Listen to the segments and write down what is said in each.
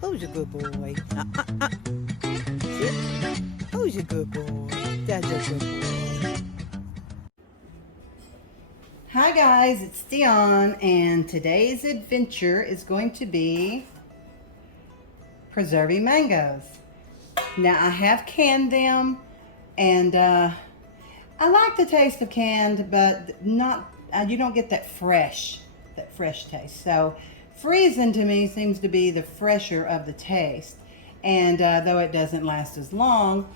Who's a good boy? Sit. Who's a good boy? That's a good boy. Hi guys, it's Dion, and today's adventure is going to be preserving mangoes. Now I have canned them, and I like the taste of canned, but not you don't get that fresh taste. So freezing to me seems to be the fresher of the taste, and though it doesn't last as long,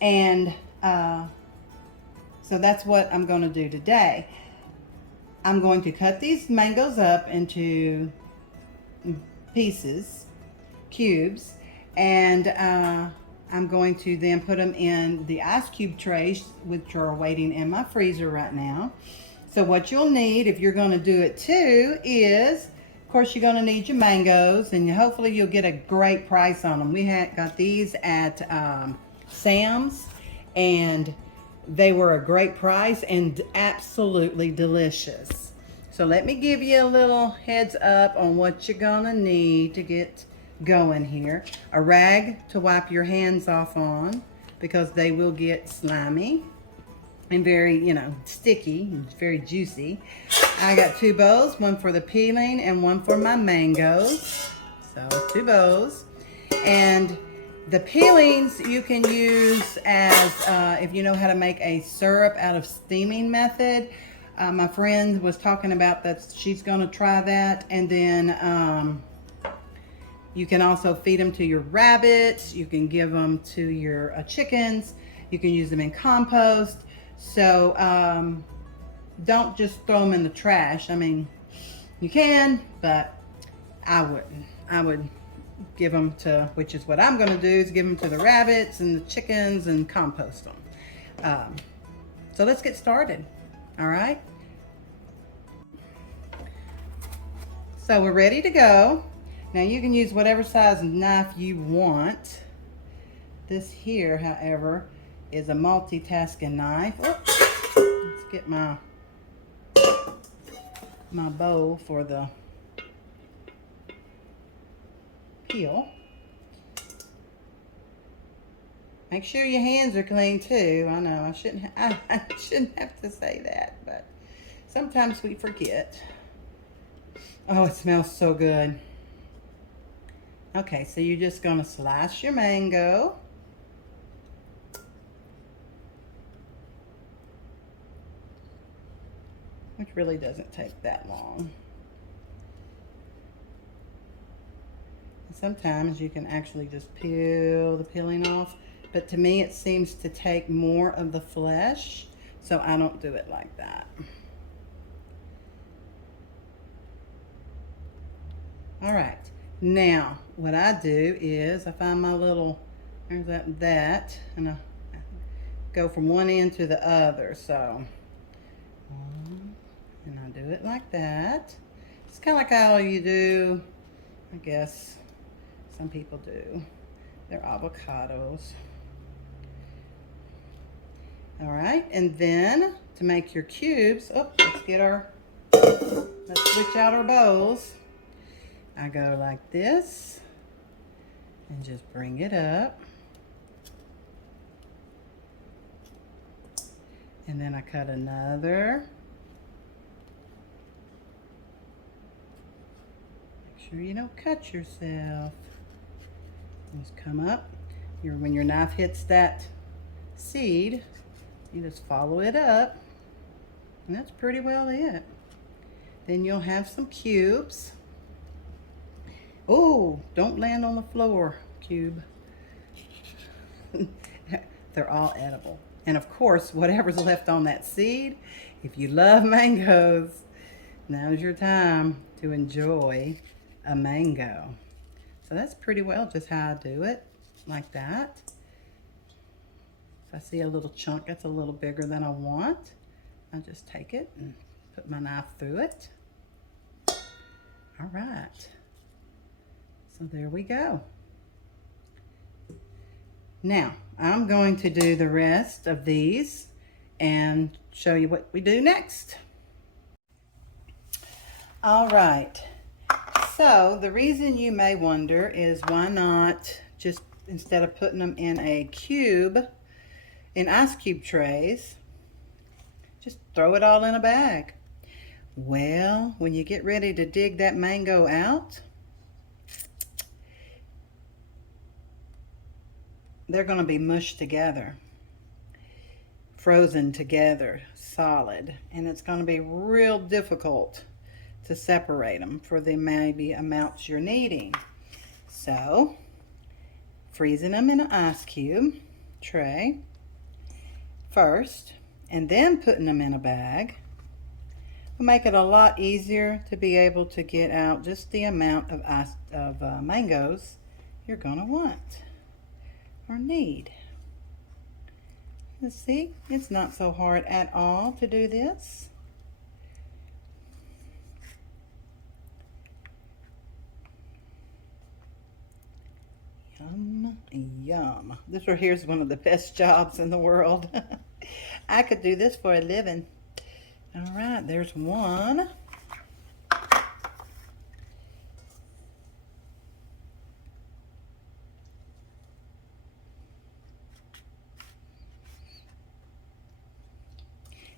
and so that's what I'm going to do today. I'm going to cut these mangoes up into pieces, cubes, and I'm going to then put them in the ice cube trays, which are waiting in my freezer right now. So what you'll need, if you're going to do it too, is, of course, you're going to need your mangoes, and hopefully you'll get a great price on them. We got these at Sam's, and they were a great price and absolutely delicious. So let me give you a little heads up on what you're gonna need to get going here. A rag to wipe your hands off on, because they will get slimy and very, sticky and very juicy. I got 2 bowls, one for the peeling and one for my mangoes. So 2 bowls. And the peelings you can use as, if you know how to make a syrup out of steaming method. My friend was talking about that. She's going to try that. And then you can also feed them to your rabbits. You can give them to your chickens. You can use them in compost. So don't just throw them in the trash. I mean, you can, but I wouldn't. I would give them to, which is what I'm going to do, is give them to the rabbits and the chickens and compost them. So let's get started. All right. So we're ready to go. Now you can use whatever size knife you want. This here, however, is a multitasking knife. Oops. Let's get my bowl for the peel. Make sure your hands are clean too. I know I shouldn't have to say that, but sometimes we forget. Oh, it smells so good. Okay, so you're just gonna slice your mango. Which really doesn't take that long. Sometimes you can actually just peel the peeling off, but to me it seems to take more of the flesh, so I don't do it like that. All right, now what I do is I find my little, there's that, and I go from one end to the other. So, and I do it like that. It's kind of like how you do, I guess, some people do their avocados. All right, and then to make your cubes, let's switch out our bowls. I go like this and just bring it up. And then I cut another. Make sure you don't cut yourself. Just come up. When your knife hits that seed, you just follow it up. And that's pretty well it. Then you'll have some cubes. Oh, don't land on the floor, cube. They're all edible. And of course, whatever's left on that seed, if you love mangoes, now's your time to enjoy a mango. So that's pretty well just how I do it, like that. If I see a little chunk that's a little bigger than I want, I just take it and put my knife through it. All right. So there we go. Now, I'm going to do the rest of these and show you what we do next. All right. So the reason you may wonder is why not just, instead of putting them in a cube, in ice cube trays, just throw it all in a bag. Well, when you get ready to dig that mango out, they're going to be mushed together, frozen together, solid, and it's going to be real difficult to separate them for the maybe amounts you're needing. So, freezing them in an ice cube tray first, and then putting them in a bag will make it a lot easier to be able to get out just the amount of mangoes you're going to want or need. Let's see, it's not so hard at all to do this. Yum, yum. This right here is one of the best jobs in the world. I could do this for a living. All right, there's one.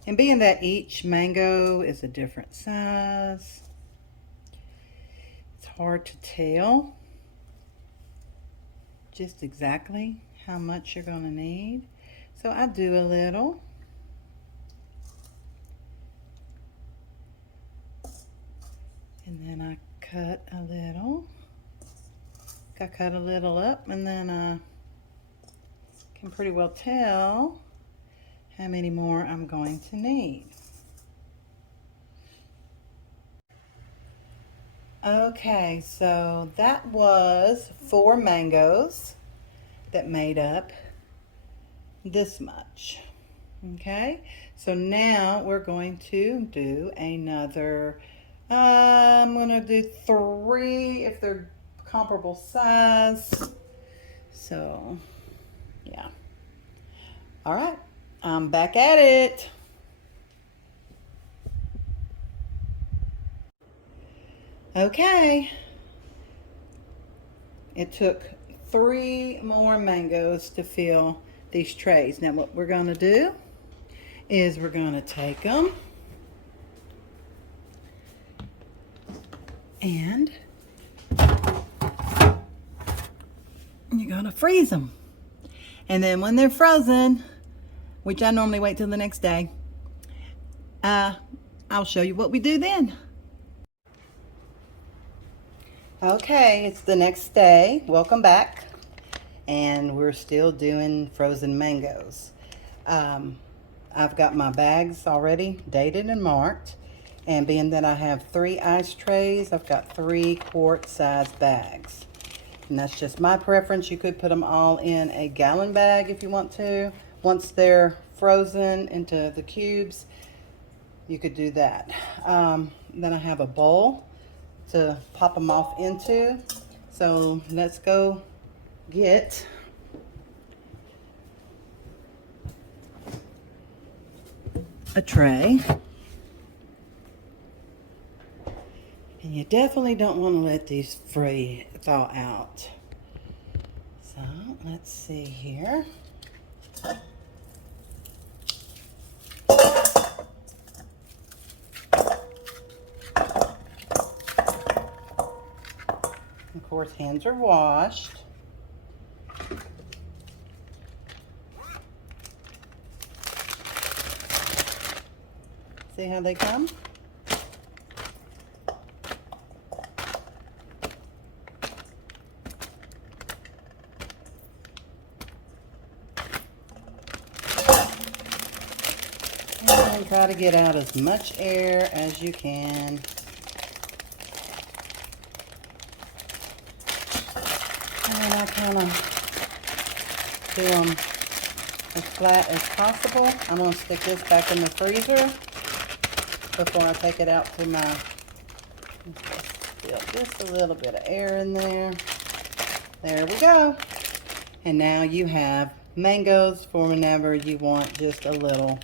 And being that each mango is a different size, it's hard to tell just exactly how much you're going to need. So I do a little. And then I cut a little. I cut a little up, and then I can pretty well tell how many more I'm going to need. Okay, so that was 4 mangoes that made up this much. Okay, so now we're going to do another, I'm going to do 3 if they're comparable size. So, yeah. All right, I'm back at it. Okay, it took 3 more mangoes to fill these trays. Now what we're going to do is we're going to take them and you're going to freeze them. And then when they're frozen, which I normally wait till the next day, I'll show you what we do then. Okay, it's the next day. Welcome back. And we're still doing frozen mangoes. I've got my bags already dated and marked. And being that I have 3 ice trays, I've got 3 quart size bags. And that's just my preference. You could put them all in a gallon bag if you want to. Once they're frozen into the cubes, you could do that. Then I have a bowl to pop them off into. So let's go get a tray. And you definitely don't want to let these thaw out. So let's see here. Of course, hands are washed. See how they come? And try to get out as much air as you can. And I kind of do them as flat as possible. I'm going to stick this back in the freezer before I take it out to my, just a little bit of air in there. There we go. And now you have mangoes for whenever you want just a little,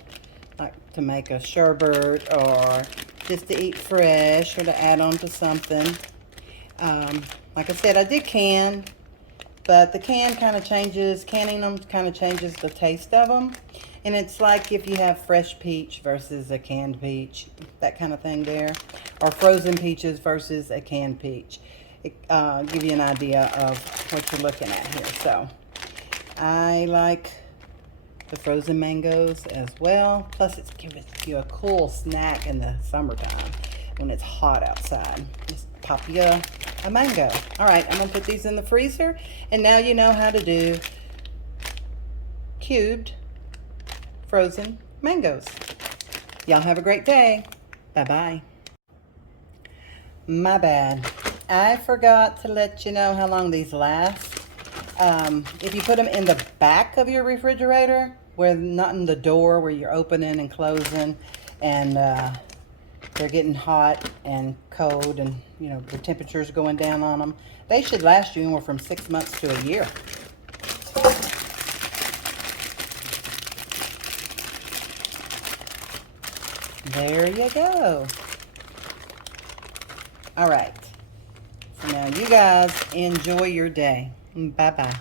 like to make a sherbet or just to eat fresh or to add on to something. Like I said, I did can, but the can kind of changes, canning them kind of changes the taste of them. And it's like if you have fresh peach versus a canned peach, that kind of thing there. Or frozen peaches versus a canned peach. It give you an idea of what you're looking at here. So I like the frozen mangoes as well. Plus it gives you a cool snack in the summertime when it's hot outside. Just pop you a mango. All right, I'm gonna put these in the freezer, and now you know how to do cubed frozen mangoes. Y'all have a great day. Bye-bye. My bad. I forgot to let you know how long these last. If you put them in the back of your refrigerator, where not in the door where you're opening and closing, and they're getting hot and cold, and you know the temperature's going down on them, they should last you anywhere from 6 months to a year. There you go. All right. So now you guys enjoy your day. Bye-bye.